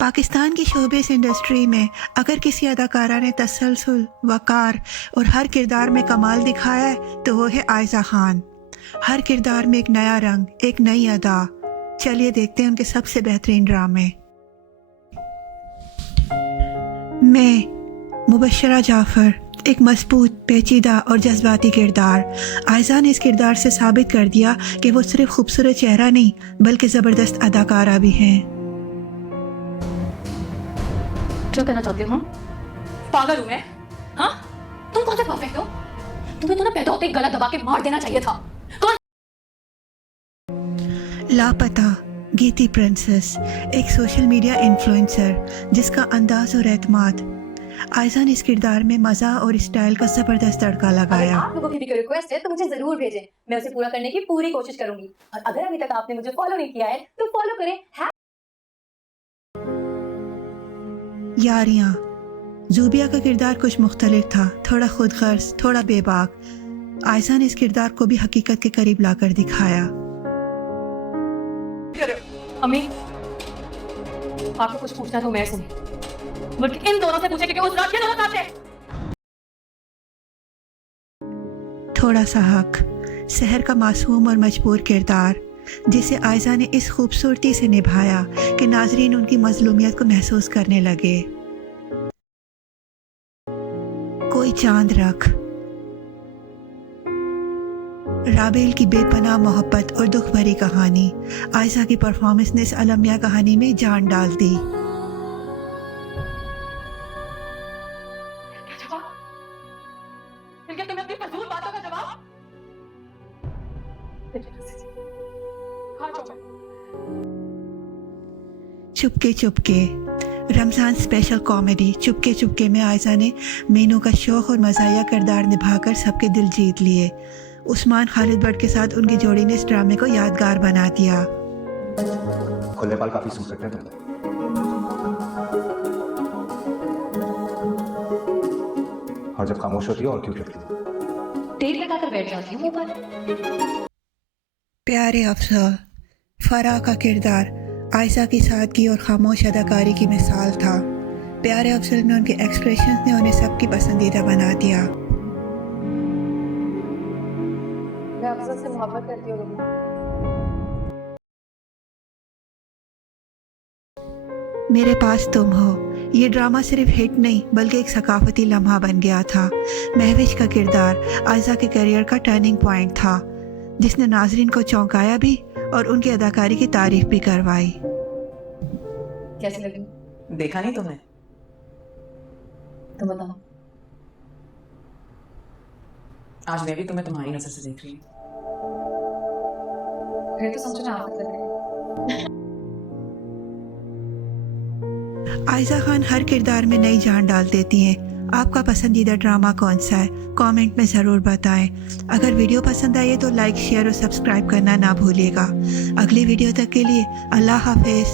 पाकिस्तान की showbiz industry में अगर किसी अदाकारा ने तसलसल, वक़ार और हर किरदार में कमाल दिखाया है तो वो है आयशा खान। हर किरदार में एक नया रंग, एक नई अदा। चलिए देखते हैं उनके सबसे बेहतरीन ड्रामे। मैं मुबशरा जाफ़र, एक मजबूत, पेचीदा और जज्बाती किरदार। आयशा ने इस किरदार से साबित कर दिया कि वो सिर्फ खूबसूरत चेहरा नहीं बल्कि ज़बरदस्त अदाकारा भी हैं। क्या करना चाहती हो? पागल हूँ मैं? हाँ? तुम कौन से परफेक्ट हो? तुम्हें तो ना पैदा होते ही गला दबा के मार देना चाहिए था। कौन? लापता गीती प्रिंसेस, एक सोशल मीडिया इन्फ्लुएंसर जिसका अंदाज और एतमाद। आयशा ने इस किरदार में मज़ा और स्टाइल का ज़बरदस्त तड़का लगाया। अगर आप लोगों की भी कोई रिक्वेस्ट है तो मुझे जरूर भेजें, मैं उसे पूरा करने की पूरी कोशिश करूंगी। और अगर अभी तक आपने मुझे फॉलो नहीं किया है तो फॉलो करें। यारियां, ज़ूबिया का किरदार कुछ मुख्तलिफ था, थोड़ा खुदगर्ज, थोड़ा बेबाक। आयशा ने इस किरदार को भी हकीकत के करीब लाकर दिखाया। अम्मी, आपको कुछ पूछना तो मैं सुनी, बल्कि इन दोनों से पूछे कि वो रात क्या दोनों साथ हैं। थोड़ा सा हक, शहर का मासूम और मजबूर किरदार जिसे आयशा ने इस खूबसूरती से निभाया कि नाजरीन उनकी मजलूमियत को महसूस करने लगे। कोई चांद रख, राबेल की बेपनाह मोहब्बत और दुख भरी कहानी। आयशा की परफॉर्मेंस ने इस अलमिया कहानी में जान डाल दी। तुम्हें अपनी फजूल बातों का जवाब चुपके चुपके, रमज़ान स्पेशल कॉमेडी। चुपके चुपके में आयशा ने मीनू का शौक और मज़ाहिया किरदार निभाकर सबके दिल जीत लिए। उस्मान खालिद भट्ट के साथ उनकी जोड़ी ने इस ड्रामे को यादगार बना दिया। खुले बाल काफी सूट सकते हैं तुम, और जब खामोश होती हो और क्यूट लगती हो। तेल लगाकर बैठ जाती हूँ ऊपर। प्यारे अफसर, फराह का किरदार आयशा की सादगी और खामोश अदाकारी की मिसाल था। प्यारे अफसर में उनके एक्सप्रेशंस ने उन्हें सबकी पसंदीदा बना दिया। मैं अफसर से मोहब्बत करती हूँ। मेरे पास तुम हो, ये ड्रामा सिर्फ हिट नहीं बल्कि एक सकाफती लम्हा बन गया था। महविश का किरदार आयशा के करियर का टर्निंग पॉइंट था, जिसने नाजरीन को चौंकाया भी और उनकी अदाकारी की तारीफ भी करवाई। कैसी लगी? देखा नहीं तुमने? तुम बताओ। आज मैं भी तुम्हें तुम्हारी नजर से देख रही हूँ। फिर तो समझो मैं आफत लग रही हूँ। आयशा खान हर किरदार में नई जान डाल देती हैं। आपका पसंदीदा ड्रामा कौन सा है? कमेंट में ज़रूर बताएं। अगर वीडियो पसंद आए तो लाइक, शेयर और सब्सक्राइब करना ना भूलिएगा। अगली वीडियो तक के लिए अल्लाह हाफिज़।